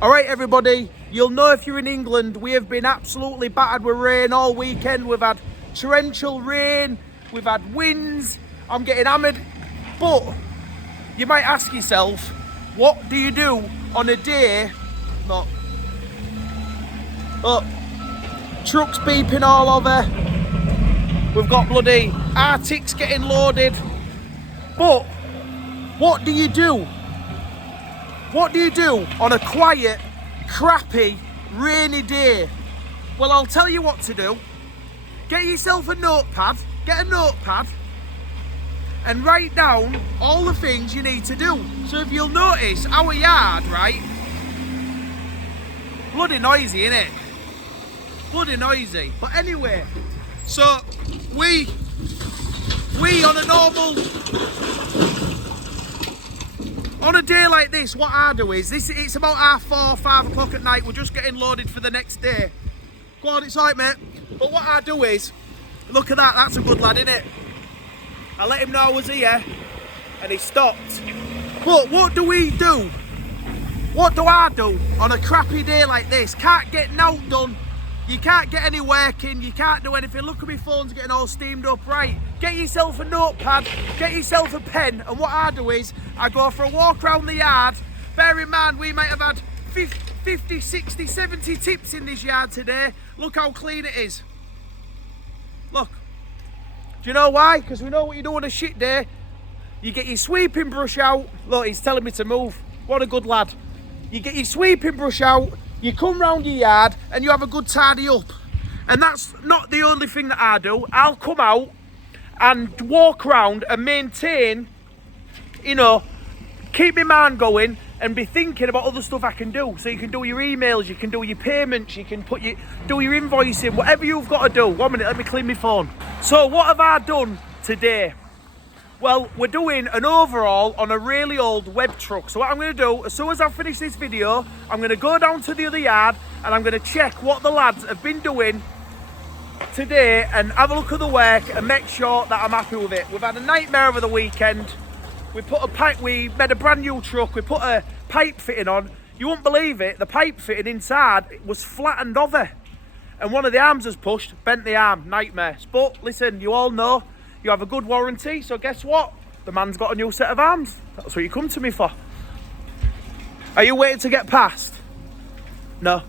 All right, everybody, you'll know if you're in England, we have been absolutely battered with rain all weekend. We've had torrential rain, we've had winds, I'm getting hammered. But you might ask yourself, what do you do on a day? Look, trucks beeping all over. We've got bloody Arctics getting loaded. But what do you do? What do you do on a quiet, crappy, rainy day? Well, I'll tell you what to do. Get yourself a notepad, and write down all the things you need to do. So if you'll notice, our yard, right? Bloody noisy, innit? Bloody noisy. But anyway, so we on a day like this, what I do is, it's about 4:30, 5 o'clock at night, we're just getting loaded for the next day. Go on, it's alright, mate. But what I do is, look at that, that's a good lad, innit? I let him know I was here, and he stopped. But what do we do? What do I do on a crappy day like this? Can't get naught done. You can't get any work in, you can't do anything. Look at my phone's getting all steamed up. Right, get yourself a notepad, get yourself a pen, and what I do is, I go for a walk around the yard. Bear in mind, we might have had 50, 60, 70 tips in this yard today. Look how clean it is. Look. Do you know why? Because we know what you do on a shit day. You get your sweeping brush out. Look, he's telling me to move. What a good lad. You get your sweeping brush out, you come round your yard, and you have a good tidy up. And that's not the only thing that I do. I'll come out and walk around and maintain, you know, keep my mind going and be thinking about other stuff I can do. So you can do your emails, you can do your payments, you can do your invoicing, whatever you've got to do. 1 minute, let me clean my phone. So what have I done today? Well, we're doing an overhaul on a really old web truck. So what I'm going to do, as soon as I finish this video, I'm going to go down to the other yard and I'm going to check what the lads have been doing today and have a look at the work and make sure that I'm happy with it. We've had a nightmare over the weekend. We made a brand new truck, we put a pipe fitting on. You won't believe it, the pipe fitting inside was flattened over. And one of the arms has pushed, bent the arm, nightmare. But listen, you all know, you have a good warranty, so guess what? The man's got a new set of arms. That's what you come to me for. Are you waiting to get past? No.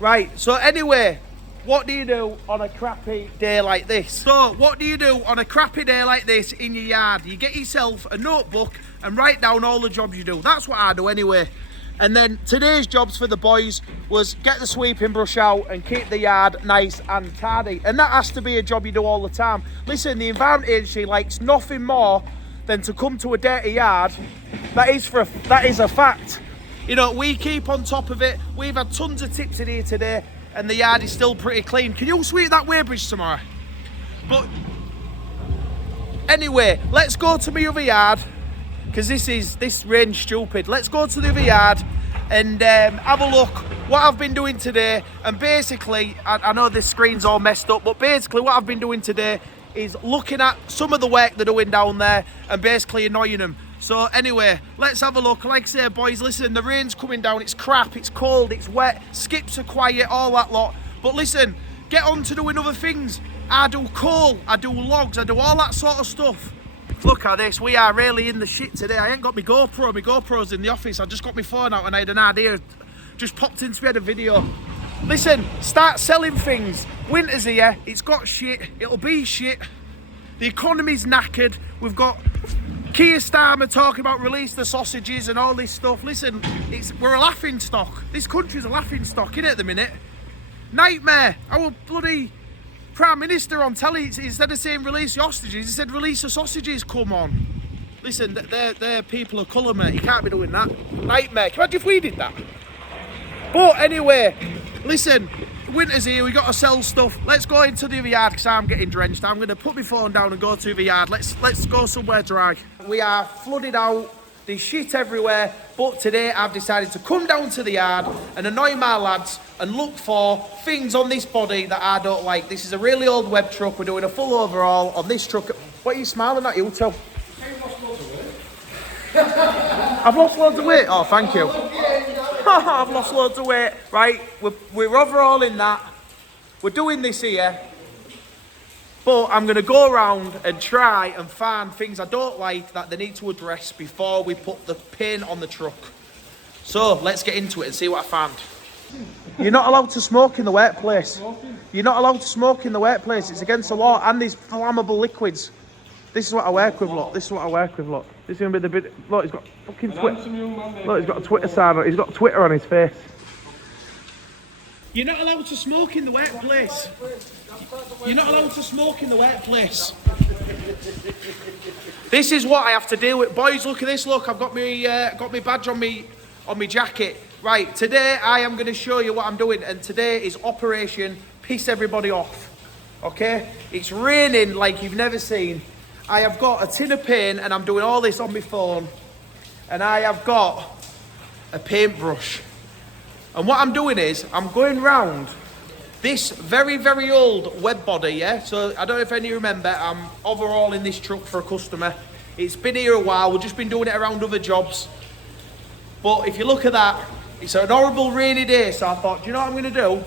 Right, so anyway, what do you do on a crappy day like this? So, what do you do on a crappy day like this in your yard? You get yourself a notebook and write down all the jobs you do. That's what I do anyway. And then today's jobs for the boys was get the sweeping brush out and keep the yard nice and tidy. And that has to be a job you do all the time. Listen, the Environment Agency likes nothing more than to come to a dirty yard. That is a fact. You know, we keep on top of it. We've had tons of tips in here today and the yard is still pretty clean. Can you sweep that weighbridge tomorrow? But anyway, let's go to my other yard, because this rain's stupid. Let's go to the other yard and have a look what I've been doing today. And basically, I know this screen's all messed up, but basically what I've been doing today is looking at some of the work they're doing down there and basically annoying them. So anyway, let's have a look. Like I say, boys, listen, the rain's coming down, it's crap, it's cold, it's wet, skips are quiet, all that lot. But listen, get on to doing other things. I do coal, I do logs, I do all that sort of stuff. Look at this, we are really in the shit today. I ain't got my GoPro's in the office. I just got my phone out and I had an idea. Just popped into me, had a video. Listen, start selling things. Winter's here, it's got shit, it'll be shit. The economy's knackered. We've got Keir Starmer talking about release the sausages and all this stuff. Listen, we're a laughing stock. This country's a laughing stock, innit, at the minute? Nightmare. Our bloody Prime Minister on telly, instead of saying release the hostages, he said release the sausages, come on. Listen, they're people of colour, mate. You can't be doing that. Nightmare. Can you imagine if we did that? But anyway, listen, winter's here, we got to sell stuff. Let's go into the other yard because I'm getting drenched. I'm going to put my phone down and go to the yard. Let's go somewhere dry. We are flooded out. There's shit everywhere, but today I've decided to come down to the yard and annoy my lads and look for things on this body that I don't like. This is a really old web truck. We're doing a full overhaul on this truck. What are you smiling at, you two? I've lost loads of weight. Oh, thank you. I've lost loads of weight. Right, we're overhauling that. We're doing this here. But I'm going to go around and try and find things I don't like that they need to address before we put the paint on the truck. So let's get into it and see what I found. You're not allowed to smoke in the workplace. You're not allowed to smoke in the workplace. It's against the law, and these flammable liquids. This is what I work with, look. This is what I work with, look. This is going to be the bit... Look, he's got fucking Twitter. Look, he's got a Twitter sign on. He's got Twitter on his face. You're not allowed to smoke in the workplace. You're not allowed to smoke in the workplace. This is what I have to deal with. Boys, look at this, look. I've got my badge on me jacket. Right, today I am going to show you what I'm doing, and today is Operation Piss Everybody Off. Okay? It's raining like you've never seen. I have got a tin of paint, and I'm doing all this on my phone, and I have got a paintbrush. And what I'm doing is, I'm going round this very, very old web body, yeah? So, I don't know if any of you remember, I'm overhauling this truck for a customer. It's been here a while, we've just been doing it around other jobs. But if you look at that, it's an horrible rainy day, so I thought, do you know what I'm going to do?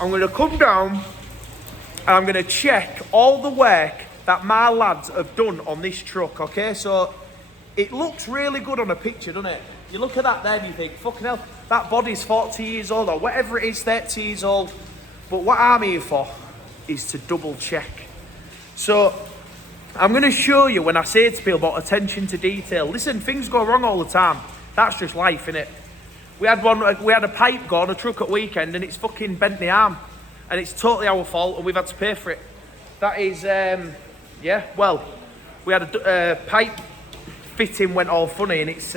I'm going to come down, and I'm going to check all the work that my lads have done on this truck, okay? So, it looks really good on a picture, doesn't it? You look at that there and you think, fucking hell, that body's 40 years old, or whatever it is, 30 years old. But what I'm here for is to double check. So, I'm going to show you when I say to people about attention to detail. Listen, things go wrong all the time. That's just life, innit? We had a pipe go on a truck at weekend, and it's fucking bent the arm. And it's totally our fault, and we've had to pay for it. That is, yeah, well, we had a pipe fitting went all funny, and it's,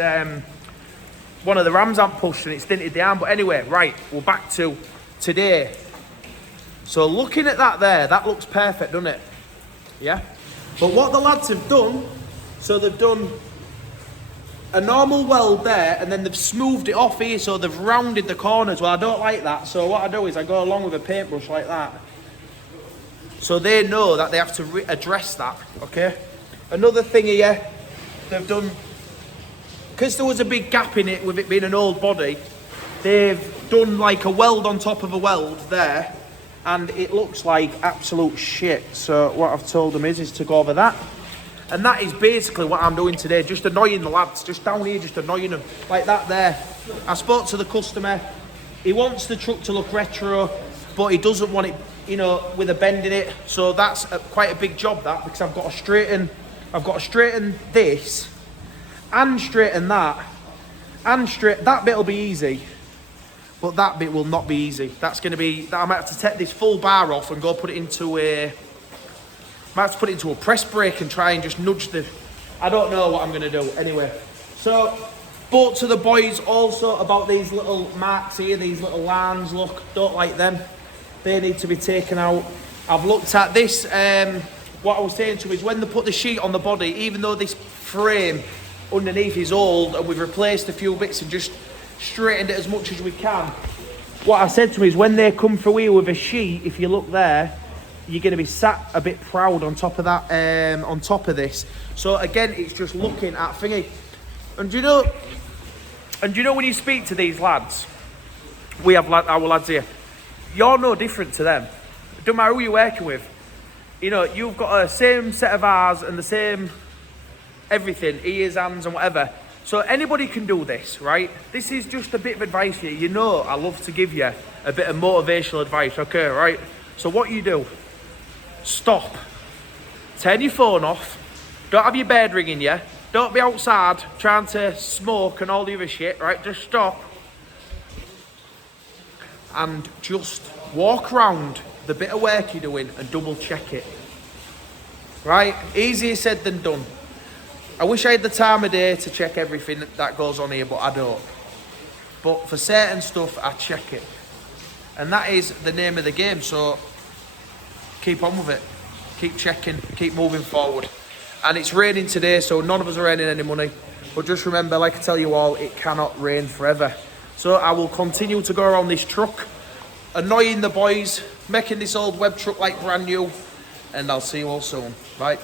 one of the rams aren't pushed, and it's dented the arm. But anyway, right, we're back to today. So looking at that there, that looks perfect, doesn't it? Yeah? But what the lads have done, so they've done a normal weld there, and then they've smoothed it off here, so they've rounded the corners. Well, I don't like that, so what I do is I go along with a paintbrush like that. So they know that they have to address that, okay? Another thing here, they've done, because there was a big gap in it with it being an old body, they've done like a weld on top of a weld there, and it looks like absolute shit. So what I've told them is to go over that. And that is basically what I'm doing today, just annoying the lads, just down here, just annoying them, like that there. I spoke to the customer, he wants the truck to look retro, but he doesn't want it, you know, with a bend in it. So that's quite a big job, that, because I've got to straighten this, and straighten that, and that bit'll be easy, but that bit will not be easy. That's going to be, I might have to take this full bar off and go put it into a, might have to put it into a press brake and try and just nudge the, I don't know what I'm going to do. Anyway, so spoke to the boys also about these little marks here, these little lines, look, don't like them. They need to be taken out. I've looked at this, what I was saying to him is when they put the sheet on the body, even though this frame underneath is old and we've replaced a few bits and just straightened it as much as we can, what I said to him is when they come through here with a sheet, if you look there, you're going to be sat a bit proud on top of that, on top of this. So again, it's just looking at thingy. And do you know when you speak to these lads, we have our lads here, you're no different to them. It doesn't matter who you're working with. You know, you've got a same set of eyes and the same everything, ears, hands and whatever. So anybody can do this, right? This is just a bit of advice for you. You know I love to give you a bit of motivational advice, okay, right? So what you do, stop, turn your phone off, don't have your bed ringing you, don't be outside trying to smoke and all the other shit, right? Just stop and just walk around the bit of work you're doing and double check it, right? Easier said than done. I wish I had the time of day to check everything that goes on here, but I don't. But for certain stuff, I check it. And that is the name of the game, so keep on with it. Keep checking, keep moving forward. And it's raining today, so none of us are earning any money. But just remember, like I tell you all, it cannot rain forever. So I will continue to go around this truck, annoying the boys, making this old web truck like brand new, and I'll see you all soon. Right?